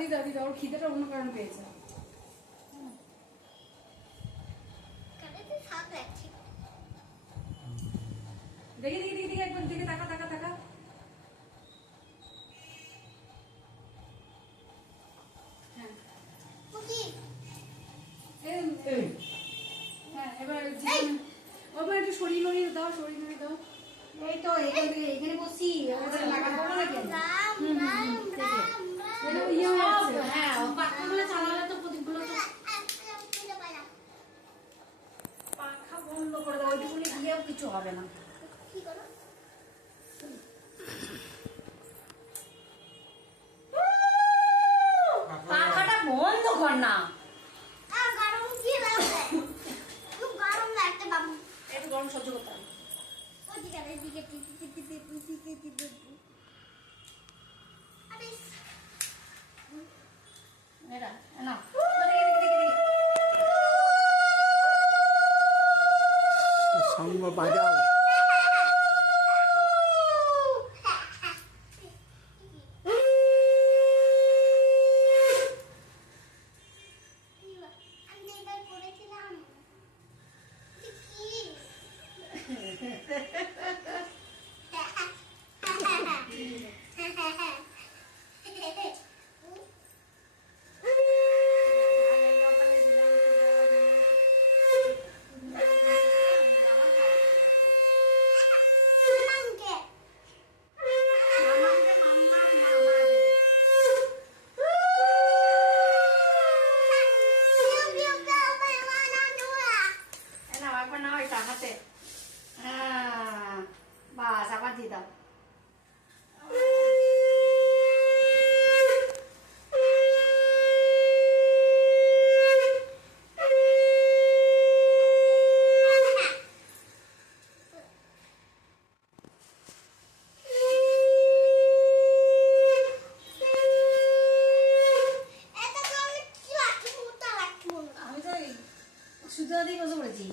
দিদা দিদা ওর খিদেটা অন্য কারণ পেয়েছে। দেখি দেখি দেখি একবার দিকে তাকা তাকা তাকা। হ্যাঁ হ্যাঁ এবার একটু শরীর নড়িয়ে দাও, শরীর নড়িয়ে দাও। এই তো এখানে বসি লাগাবো না কেন? হ্যাঁ পাখাগুলো চালালে তো প্রদীপগুলো পাখা বন্ধ করে দাও, ওইটুকুনি দিয়েও কিছু হবে না। পাখাটা বন্ধ কর না, একটু গরম সহ্য করতে হবে। এটা না সঙ্গ বাজাও। বাস আবার দিয়ে দাও। আমি তো সুতো দিয়ে বসে পড়েছি,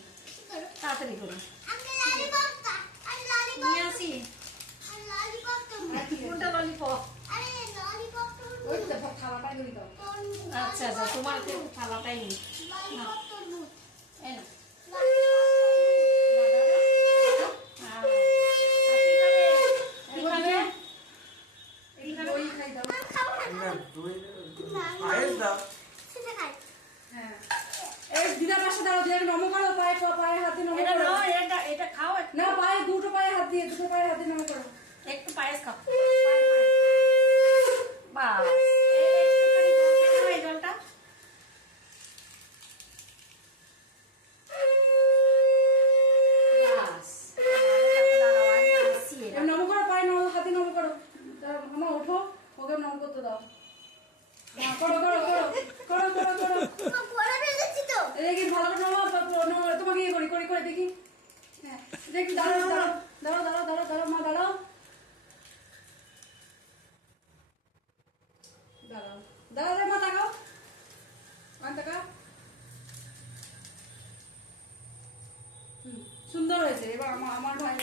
তাড়াতাড়ি করো নিয়ে আসি। কোনটা ললিপপ? আচ্ছা আচ্ছা তোমার থালাটাই নেই। দিদার পাশে দাঁড়াও, দিদাকে নমো করো, পায়ে পায়ে হাতে নমো করো। এটা খাও না, পায়ে দুটো পায়ে হাত দিয়ে, দুটো পায়ে হাত দিয়ে নমো করো। একটু পায়েস খাও, বাস এই জলটা নমো করো, পায়ে নমো, হাতে নমো করো। মামা ওঠো, ওকে নমো করতে দাও। করো করো করো করো করো করো দেখি ভালো করে নমো, তোমাকে ইয়ে করি করি করে দেখি। হ্যাঁ দেখি, দাঁড়াও দাঁড়াও দাঁড়াও দাঁড়াও দাঁড়াও দাঁড়াও মা দাঁড়াও দাঁড়াও দাঁড়াও রে মা, তাকাও তাকা। সুন্দর হয়েছে। এবার আমার ভাই